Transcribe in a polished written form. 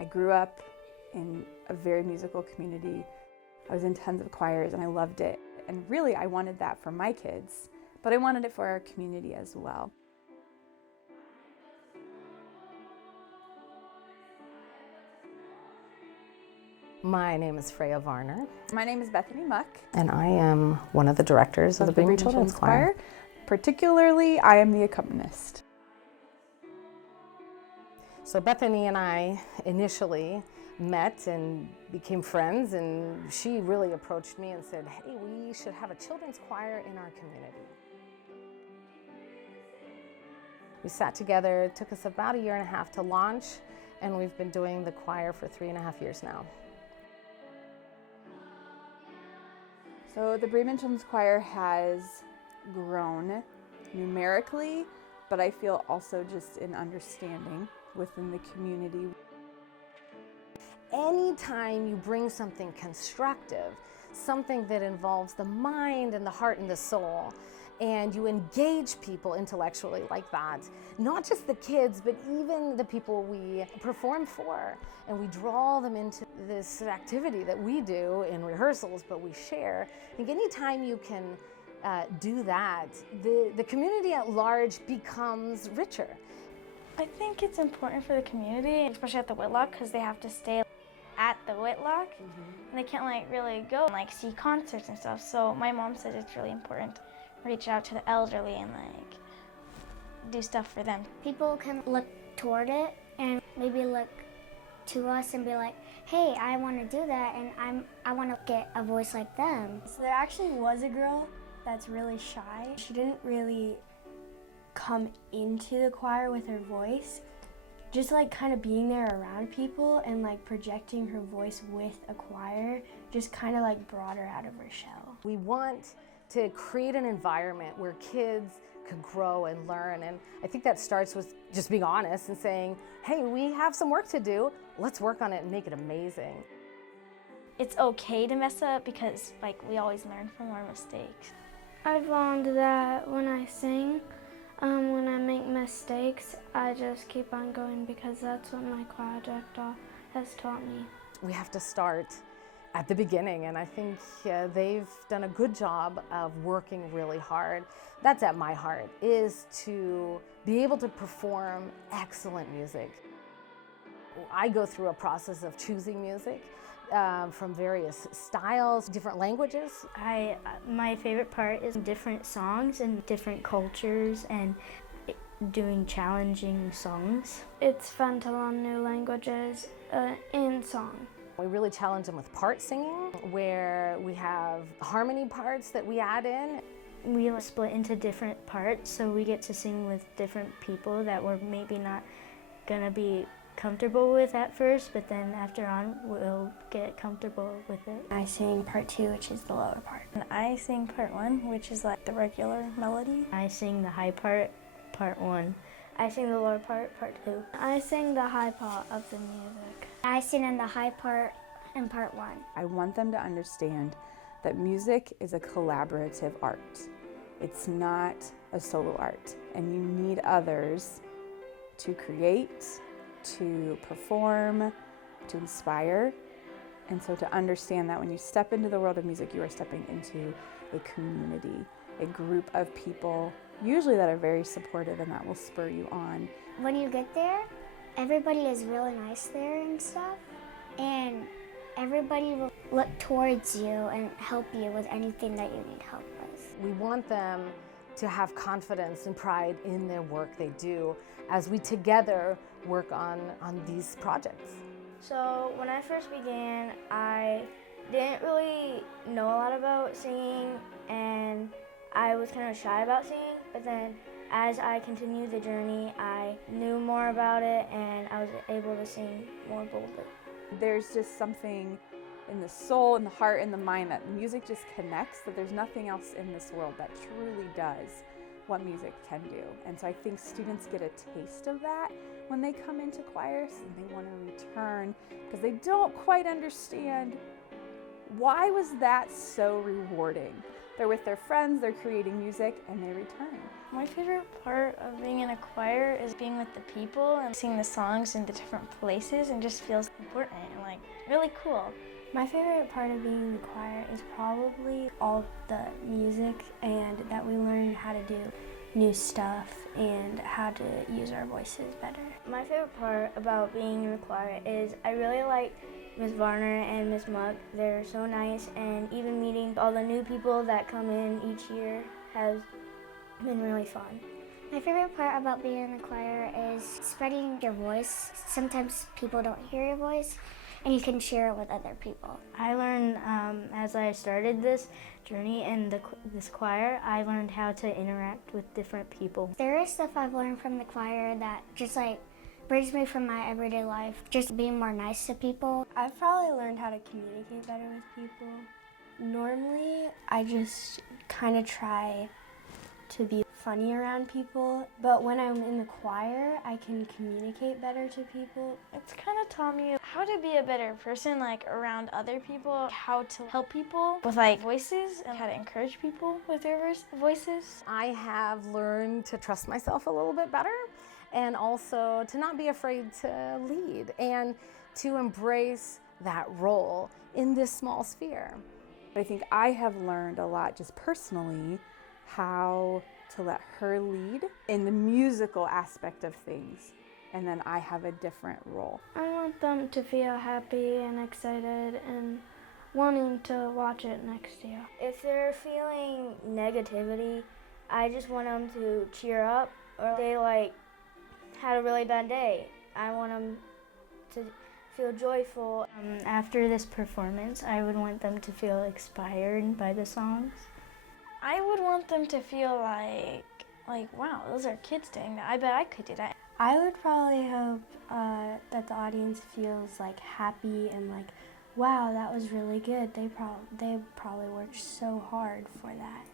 I grew up in a very musical community. I was in tons of choirs and I loved it. And really, I wanted that for my kids, but I wanted it for our community as well. My name is Freya Varner. My name is Bethany Muck. And I am one of the directors of the Bremen Children's Choir. Particularly, I am the accompanist. So Bethany and I initially met and became friends, and she really approached me and said, hey, we should have a children's choir in our community. We sat together. It took us about 1.5 years to launch, and we've been doing the choir for 3.5 years now. So the Bremen Children's Choir has grown numerically, but I feel also just in understanding within the community. Anytime you bring something constructive, something that involves the mind and the heart and the soul, and you engage people intellectually like that, not just the kids, but even the people we perform for, and we draw them into this activity that we do in rehearsals, but we share. I think anytime you can do that, the community at large becomes richer. I think it's important for the community, especially at the Whitlock, because they have to stay at the Whitlock, and they can't really go and see concerts and stuff. So my mom says it's really important to reach out to the elderly and do stuff for them. People can look toward it and maybe look to us and be like, hey, I want to do that, and I want to get a voice like them. So there actually was a girl that's really shy. She didn't really come into the choir with her voice. Just kind of being there around people and projecting her voice with a choir just kind of brought her out of her shell. We want to create an environment where kids could grow and learn, and I think that starts with just being honest and saying, hey, we have some work to do, let's work on it and make it amazing. It's okay to mess up because we always learn from our mistakes. I found that when I sing, when I make mistakes, I just keep on going because that's what my choir director has taught me. We have to start at the beginning, and I think they've done a good job of working really hard. That's at my heart, is to be able to perform excellent music. I go through a process of choosing music from various styles, different languages. My favorite part is different songs and different cultures and doing challenging songs. It's fun to learn new languages in song. We really challenge them with part singing, where we have harmony parts that we add in. We split into different parts, so we get to sing with different people that we're maybe not gonna be comfortable with at first, but then after on we'll get comfortable with it. I sing part 2, which is the lower part. And I sing part 1, which is the regular melody. I sing the high part, part 1. I sing the lower part, part 2. I sing the high part of the music. I sing in the high part in part 1. I want them to understand that music is a collaborative art. It's not a solo art, and you need others to create, to perform, to inspire. And so to understand that when you step into the world of music, you are stepping into a community, a group of people, usually that are very supportive and that will spur you on. When you get there, everybody is really nice there and stuff, and everybody will look towards you and help you with anything that you need help with. We want them to have confidence and pride in their work they do as we together work on these projects. So when I first began, I didn't really know a lot about singing, and I was kind of shy about singing, but then as I continued the journey, I knew more about it and I was able to sing more boldly. There's just something in the soul, in the heart, in the mind that music just connects, that there's nothing else in this world that truly does what music can do. And so I think students get a taste of that when they come into choirs, and they want to return because they don't quite understand why was that so rewarding? they're with their friends, they're creating music, and they return. My favorite part of being in a choir is being with the people and singing the songs in the different places, and just feels important and like really cool. My favorite part of being in the choir is probably all the music and that we learn how to do new stuff and how to use our voices better. My favorite part about being in the choir is I really like Ms. Varner and Ms. Muck. They're so nice, and even meeting all the new people that come in each year has been really fun. My favorite part about being in the choir is spreading your voice. Sometimes people don't hear your voice, and you can share it with other people. I learned as I started this journey in this choir, I learned how to interact with different people. There is stuff I've learned from the choir that just brings me from my everyday life, just being more nice to people. I've probably learned how to communicate better with people. Normally, I just kind of try to be funny around people, but when I'm in the choir, I can communicate better to people. It's kind of taught me how to be a better person, like around other people, how to help people with like voices, and how to encourage people with their voices. I have learned to trust myself a little bit better, and also to not be afraid to lead and to embrace that role in this small sphere. I think I have learned a lot just personally how to let her lead in the musical aspect of things, and then I have a different role. I want them to feel happy and excited and wanting to watch it next year. If they're feeling negativity, I just want them to cheer up, or they had a really bad day. I want them to feel joyful. After this performance, I would want them to feel inspired by the songs. I would want them to feel like wow, those are kids doing that. I bet I could do that. I would probably hope that the audience feels happy and wow, that was really good. They probably worked so hard for that.